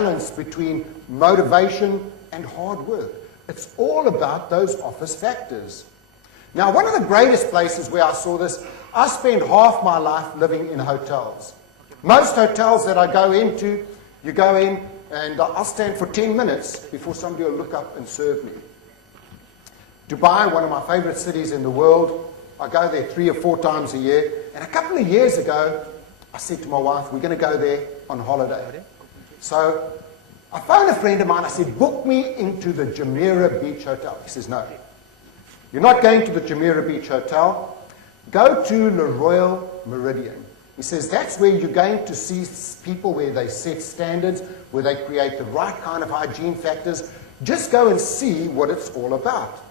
balance between motivation and hard work. It's all about those office factors. Now, one of the greatest places where I saw this, I spent half my life living in hotels. Most hotels that I go into, you go in and I'll stand for 10 minutes before somebody will look up and serve me. Dubai, one of my favorite cities in the world, I go there 3 or 4 times a year. And a couple of years ago, I said to my wife, we're going to go there on holiday. So I phoned a friend of mine. I said, book me into the Jumeirah Beach Hotel. He says, no. You're not going to the Jumeirah Beach Hotel. Go to Le Royal Meridian. He says, that's where you're going to see people where they set standards, where they create the right kind of hygiene factors. Just go and see what it's all about.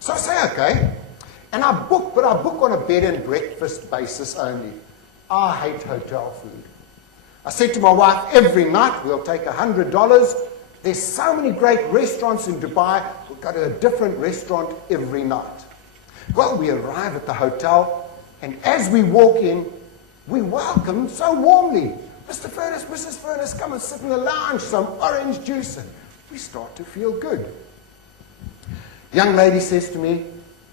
So I say, okay. And I book, but I book on a bed and breakfast basis only. I hate hotel food. I said to my wife, every night we'll take $100. There's so many great restaurants in Dubai. We'll go to a different restaurant every night. Well, we arrive at the hotel, and as we walk in, we welcome so warmly. Mr. Furness, Mrs. Furness, come and sit in the lounge, some orange juice. And we start to feel good. The young lady says to me,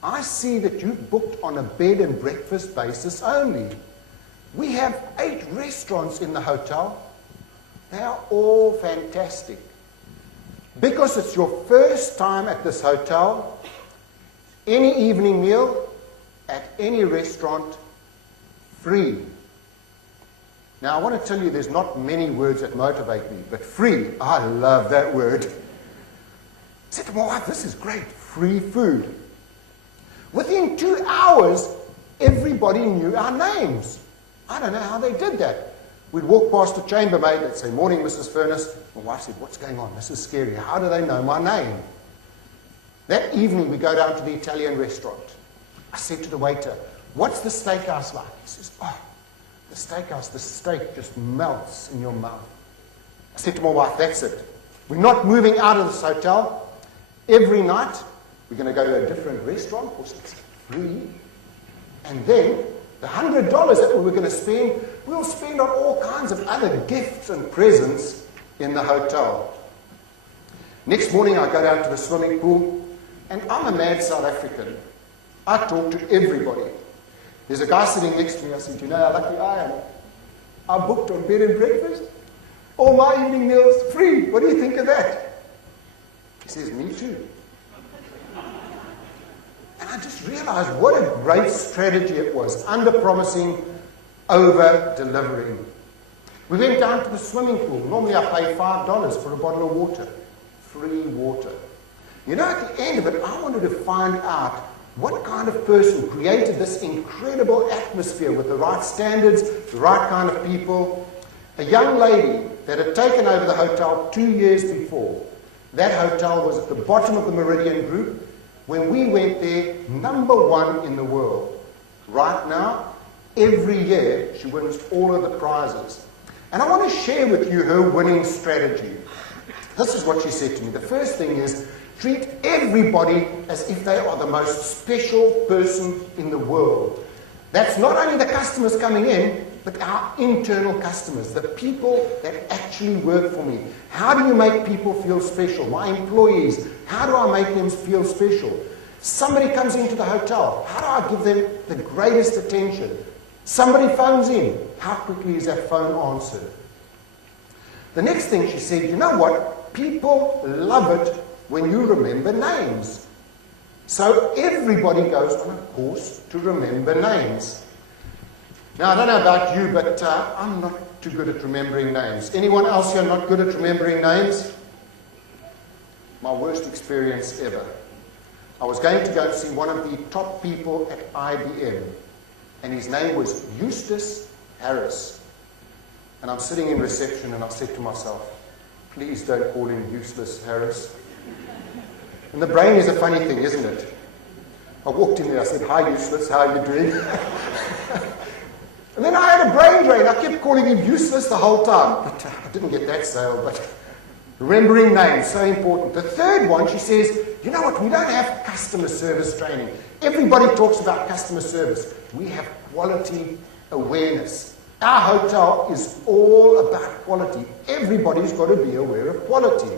I see that you've booked on a bed and breakfast basis only. We have 8 restaurants in the hotel. They are all fantastic. Because it's your first time at this hotel, any evening meal at any restaurant, free. Now, I want to tell you there's not many words that motivate me, but free, I love that word. I said to my wife, this is great, free food. Within 2 hours, everybody knew our names. I don't know how they did that. We'd walk past a chambermaid, they'd say, morning, Mrs. Furness. My wife said, what's going on? This is scary. How do they know my name? That evening, we go down to the Italian restaurant. I said to the waiter, what's the steakhouse like? He says, oh, the steakhouse, the steak just melts in your mouth. I said to my wife, that's it. We're not moving out of this hotel. Every night, we're going to go to a different restaurant, because it's free. And then, the $100 that we were going to spend, we'll spend on all kinds of other gifts and presents in the hotel. Next morning, I go down to the swimming pool, and I'm a mad South African. I talk to everybody. There's a guy sitting next to me. I said, you know how lucky I am? I booked on bed and breakfast. All my evening meals free. What do you think of that? He says, me too. And I just realized what a great strategy it was. Under-promising, over-delivering. We went down to the swimming pool. Normally I pay $5 for a bottle of water. Free water. You know, at the end of it, I wanted to find out what kind of person created this incredible atmosphere with the right standards, the right kind of people. A young lady that had taken over the hotel 2 years before. That hotel was at the bottom of the Meridian Group. When we went there, #1 in the world. Right now, every year, she wins all of the prizes. And I want to share with you her winning strategy. This is what she said to me. The first thing is, treat everybody as if they are the most special person in the world. That's not only the customers coming in, but our internal customers, the people that actually work for me. How do you make people feel special? My employees, how do I make them feel special? Somebody comes into the hotel, how do I give them the greatest attention? Somebody phones in, how quickly is that phone answered? The next thing she said, you know what? People love it when you remember names. So everybody goes on a course to remember names. Now, I don't know about you, but I'm not too good at remembering names. Anyone else here not good at remembering names? My worst experience ever. I was going to go to see one of the top people at IBM, and his name was Eustace Harris. And I'm sitting in reception, and I said to myself, please don't call him Useless Harris. And the brain is a funny thing, isn't it? I walked in there, I said, hi Useless, how are you doing? And then I had a brain drain. I kept calling him Useless the whole time. But I didn't get that sale, but remembering names, so important. The third one, she says, you know what, we don't have customer service training. Everybody talks about customer service. We have quality awareness. Our hotel is all about quality. Everybody's got to be aware of quality.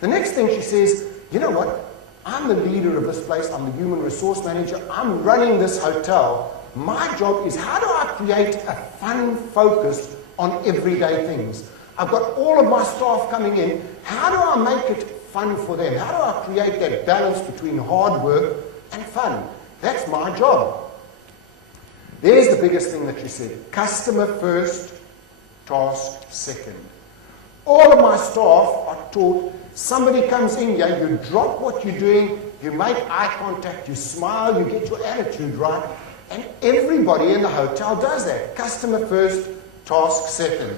The next thing she says, you know what? I'm the leader of this place. I'm the human resource manager. I'm running this hotel. My job is, how do I create a fun focus on everyday things? I've got all of my staff coming in. How do I make it fun for them? How do I create that balance between hard work and fun? That's my job. There's the biggest thing that she said. Customer first, task second. All of my staff are taught, somebody comes in here, you drop what you're doing, you make eye contact, you smile, you get your attitude right, and everybody in the hotel does that. Customer first, task second.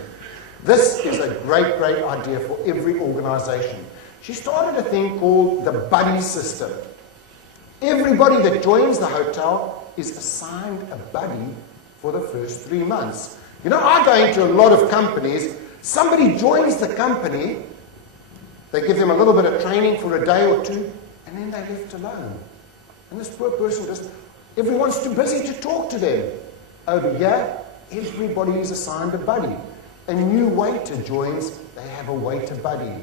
This is a great, great idea for every organization. She started a thing called the buddy system. Everybody that joins the hotel is assigned a buddy for the first 3 months. You know, I go into a lot of companies, somebody joins the company, they give them a little bit of training for a day or two, and then they're left alone. And this poor person just, everyone's too busy to talk to them. Over here, everybody is assigned a buddy. A new waiter joins, they have a waiter buddy.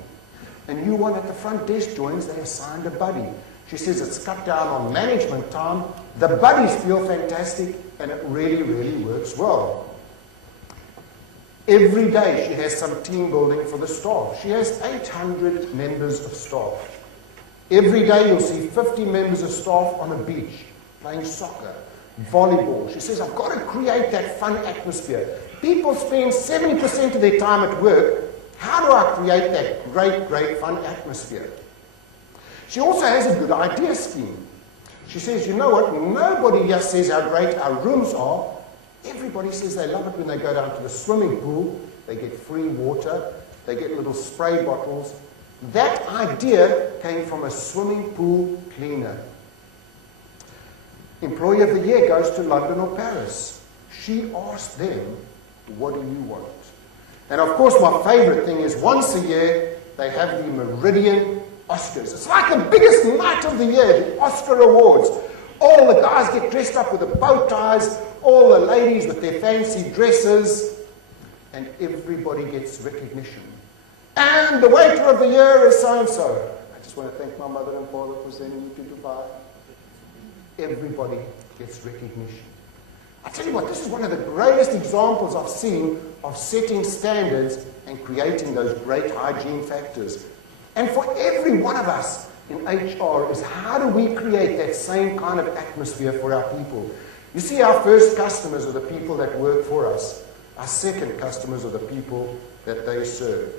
A new one at the front desk joins, they assigned a buddy. She says it's cut down on management time. The buddies feel fantastic, and it really, really works well. Every day she has some team building for the staff. She has 800 members of staff. Every day you'll see 50 members of staff on a beach, playing soccer, volleyball. She says, I've got to create that fun atmosphere. People spend 70% of their time at work. How do I create that great, great fun atmosphere? She also has a good idea scheme. She says, you know what, nobody just says how great our rooms are. Everybody says they love it when they go down to the swimming pool. They get free water. They get little spray bottles. That idea came from a swimming pool cleaner. Employee of the Year goes to London or Paris. She asked them, what do you want? And of course, my favorite thing is once a year, they have the Meridian Oscars. It's like the biggest night of the year, the Oscar Awards. All the guys get dressed up with the bow ties, all the ladies with their fancy dresses, and everybody gets recognition. And the waiter of the year is so-and-so. I just want to thank my mother and father for sending me to Dubai. Everybody gets recognition. I tell you what, this is one of the greatest examples I've seen of setting standards and creating those great hygiene factors. And for every one of us in HR is how do we create that same kind of atmosphere for our people? You see, our first customers are the people that work for us. Our second customers are the people that they serve.